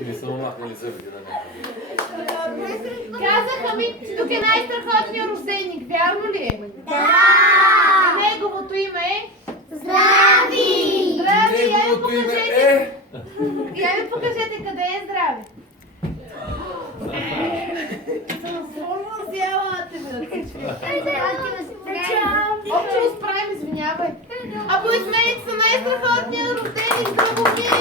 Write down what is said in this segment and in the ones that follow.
Или са махнали зъбите на някъде. Казаха ми, че тук е най-страхотният рожденик, вярно ли е? Да! Неговото име е? Здрави! Здрави, я ми Неговото име покажете. е... Я ми покажете къде е Здрави. Взялате ме. Общо справим, извинявай. Аплодисменти са най-страхотният рожденик Здравомир!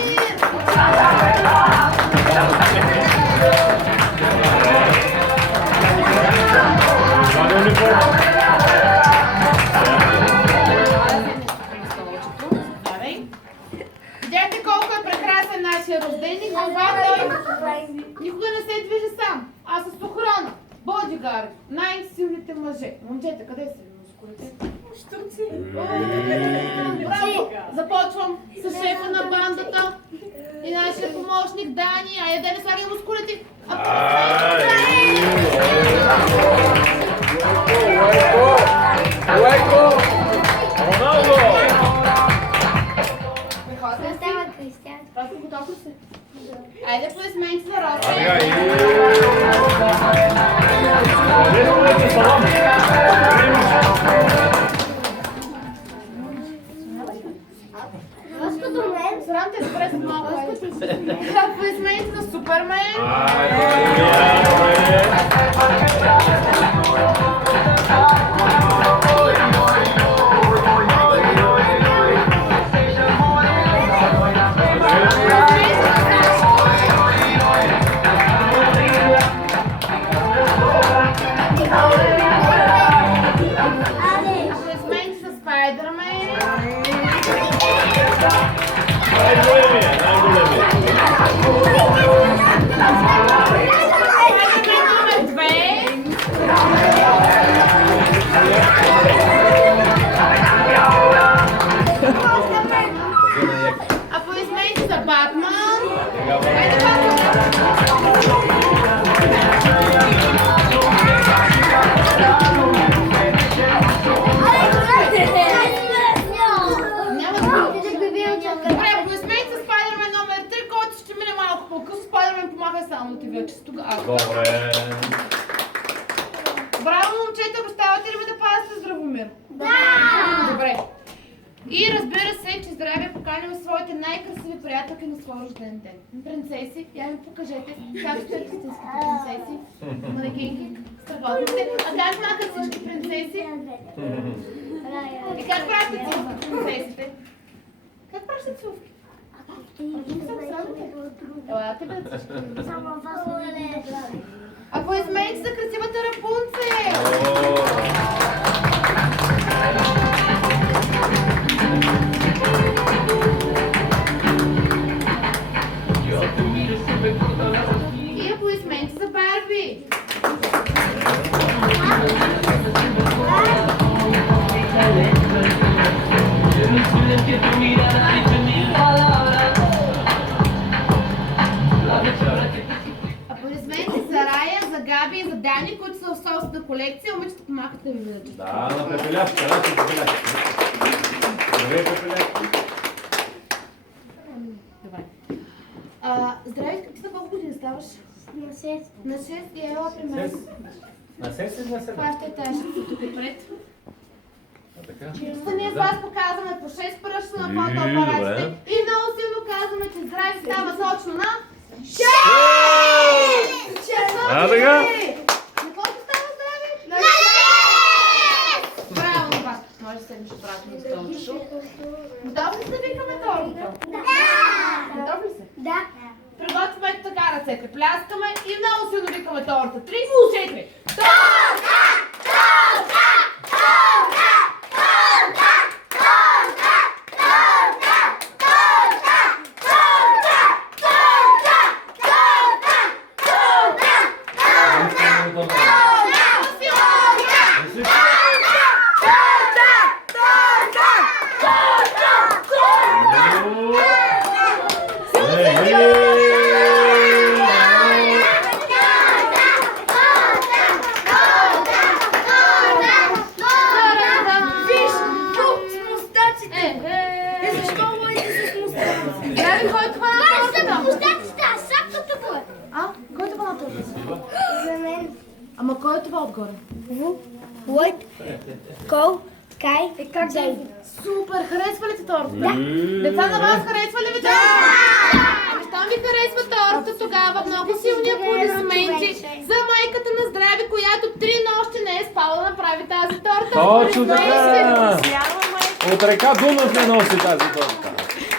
Видяхте колко е прекрасен нашия рожденик, това той никога не се движи сам, а с охрана. Бодигард, най-силните мъже. Момчета, къде са мускулите? Штурци. Браво! Започвам с шефа на бандата и нашия помощник Дани. Айде да не слагай мускулите. Лайко! Роналдо! Става Кристиан. Просто готов ли си? Айде аплодисменти за Роси. Срам те добре за малко. Аплодисменти за Супермен. Аплодисменти за Спайдърмен. Спайдърмен номер 2. Аплодисменти за Батман. Добре, аплодисменти за Спайдърмен номер 3, който ще мине малко по-късно. Спайдърмен, помагай само ти вече с тогава. Добре. Браво, момчета, оставате ли ме да пазите Здравомир? Да! Добре. И разбира се, че Здраве поканим своите най-красиви приятелки на своя рожден ден. Принцеси, я ми покажете как стоят истинските принцеси. Манекенки, страхотните. А как махат всички принцеси? И как пращат целувки принцесите? Как пращат целувки? Елате, бе. Аплодисменти за красивата Рапунцел! И аплодисменти за Барби! Аплодисменти за Рая, за Габи и за Дани, които са в собствена колекция. Момичета, помагат да ви видят. Да, на пепеляшка, да, пепеляшка. Добре, пепеляшка. Добре. Здравей, ти на колко години ставаш? На 6. На 6 и ела при мен. На 6 или на 7? Това ще е тази тук пред. А така? Ние с вас показваме по 6 пръща на фотоапаратите и много силно казваме, че Здраве става точно на 6! А, така? На колко става Здраве? На 6! Браво на вас! Може да седнеш обратно на столчето. Готов ли се да викаме торта? Да! Готов ли се? Да! Приготвяме така ръцете, пляскаме и много силно викаме торта. 3, 4. Торта! Торта! Торта! Торта! Торта! Торта! Торта! Торта! Торта! Торта! Торта! Какво е това отгоре? Лойд. Кол. Кай. Как Джей. Супер! Харесва ли ти тортата? Деца, на вас харесва ли ви тортата? Ами, щом ви харесва тортата, тогава много силни аплодисменти за майката на Здрави, която 3 нощи не е спала да направи тази торта. Точно така! Слява майка. От река Дунав не носи тази торта.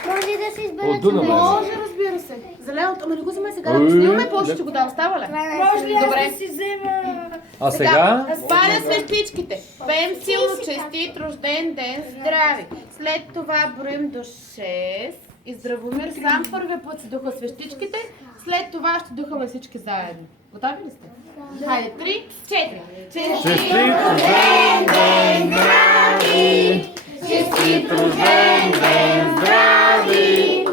Може да се изберат От Дунав. Може, разбира се. Зеленото, ама не го взимай сега, да го снимаме, после ще го дам. Става ли? Може ли аз Добре. да си взема? А сега? Спаля свещичките. Пеем силно честит рожден ден, здрави. След това броим до 6. И Здравомир сам първия път си духа свещичките. След това ще духаме всички заедно. Готови ли сте? Хайде, 3, 4. Честит рожден ден, здрави! Честит рожден ден, здрави!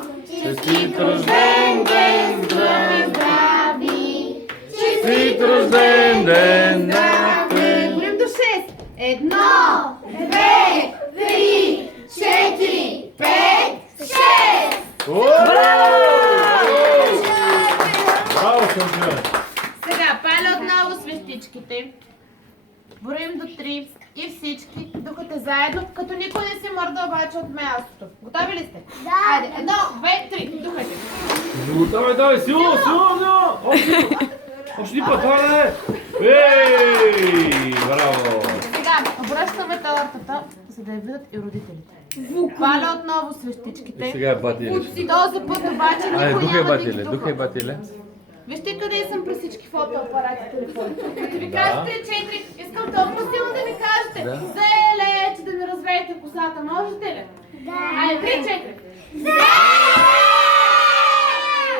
Честит рожден ден, здрави! Честит рожден ден, здрави! Броим до 6. 1, 2, 3, 4, 5, 6. Браво, шампион! Сега паля отново свещичките. Броим до 3 и всички духате заедно, като никой не се мърда обаче от мястото. Готови ли сте? Да. Хайде, 1, 2, 3, духайте. Давай, силно, силно! Още ни път, хайде! Ей, браво! Сега обръщаме тортата, за да я видят и родителите. Паля отново свещичките. Сега е батиле. Този път обаче Айде, никой духай няма да ги батиле, духа. духай батиле. Вижте къде съм при всички фотоапарати, телефони. Като ви кажа 3-4, искам толкова силно да ми кажете. Да. Зеле, че да ми развеете косата, можете ли? Да. Айде, 3-4.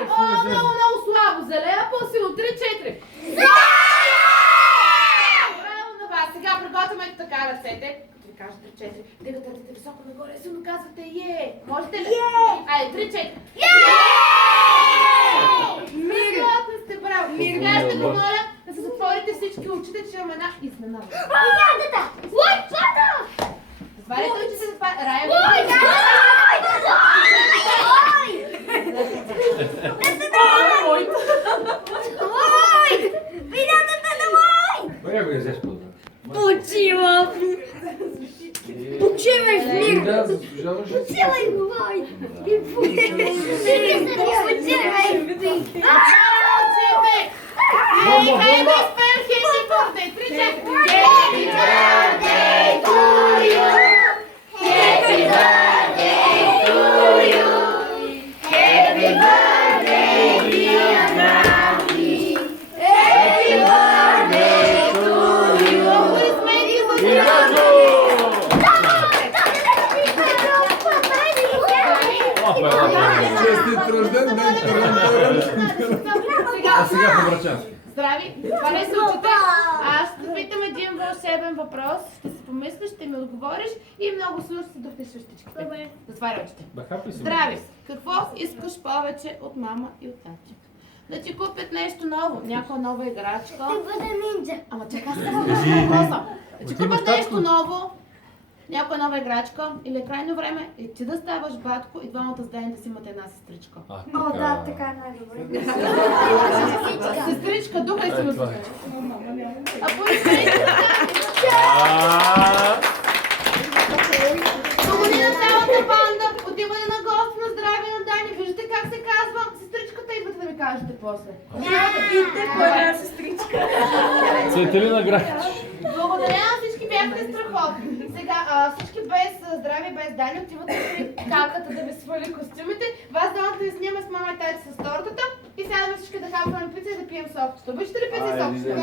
О, много слабо. Зеле, по-силно. 3-4. Браво на вас. Сега приготвяме така ръцете. Като ви кажа 3-4, дигате ръцете високо нагоре, силно казвате е. Можете ли? Айде, 3-4. Мирно сте, браво. Сега ще помоля да се затворите всички очите, че имаме една изненада. Ядата! Лойдата! Затваряйте очите, затваряйте. Рая, Лойд! Пинатата на Лойд! Бая го язеш по Почивам! Почивай в мир! Да, заслужаваш. Почивай в Лойд! Почивай в мир! Бомба! Честит рожден ден! А сега по врачански. Здрави, това не се очите. Аз ще питам един вълшебен въпрос, ще си помислиш, ще ми отговориш и много силно ще се духнеш свещичките. Добре. Затваряй очите. Бахапи си. Здрави, какво искаш повече от мама и от тати? Да ти купят нещо ново, някоя нова играчка. Да бъда нинджа. Ама чакай сега въпроса. Да ти Отиваш купят татко. нещо ново, някоя нова играчка или е крайно време и ти да ставаш батко и двамата с ден да си имате една сестричка. О, да, така е най-добре. Сестричка, духай се Ай, на това е. сестричка. А полицейите Благодаря на цялата банда, отиване на гости на здраве на Дани. Виждате как се казва сестричката, идвате да ми кажете после. Цветелина Грахич. Благодаря на всички, бяхте страхотни. Сега всички без здраве, без Дани, отивате при каката да ви свали костюмите. Вас дамата да ви снимаме с мама и тати с тортата и сядаме всички да хапваме пица и да пием сокчета. Обичате ли пица и сокчета?